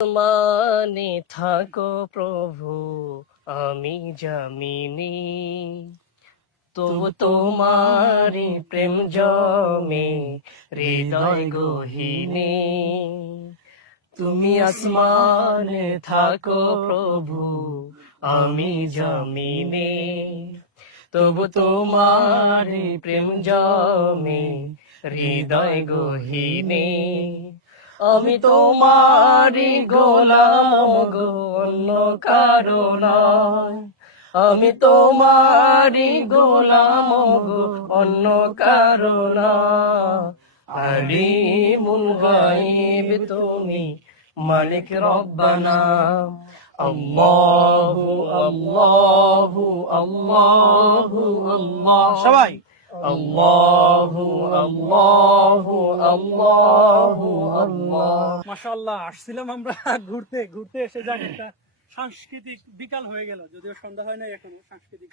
মানে থাকো প্রভু, আমি জামিনী, তবু তোমারি প্রেম জমে হৃদয় গহীনে। তুমি আসমানে থাকো প্রভু, আমি জমিনে, তবু তোমারি প্রেম জমে হৃদয় গহীনে। আমি তোমারি গোলাম গো, অন্য কারো নয়। আমি তোমারি গোলাম গো, অন্য কারো নয়। আলিমুল গায়ব তুমি, মালিক রব্বানা। আল্লাহু আল্লাহু আল্লাহু আল্লাহ, সবাই আল্লাহু আল্লাহু আল্লাহু আল্লাহ। মাশাআল্লাহ, আসছিলাম আমরা ঘুরতে ঘুরতে এসে যাক একটা সাংস্কৃতিক বিকাল হয়ে গেল, যদিও সন্ধ্যা হয় নাই এখনো। সাংস্কৃতিক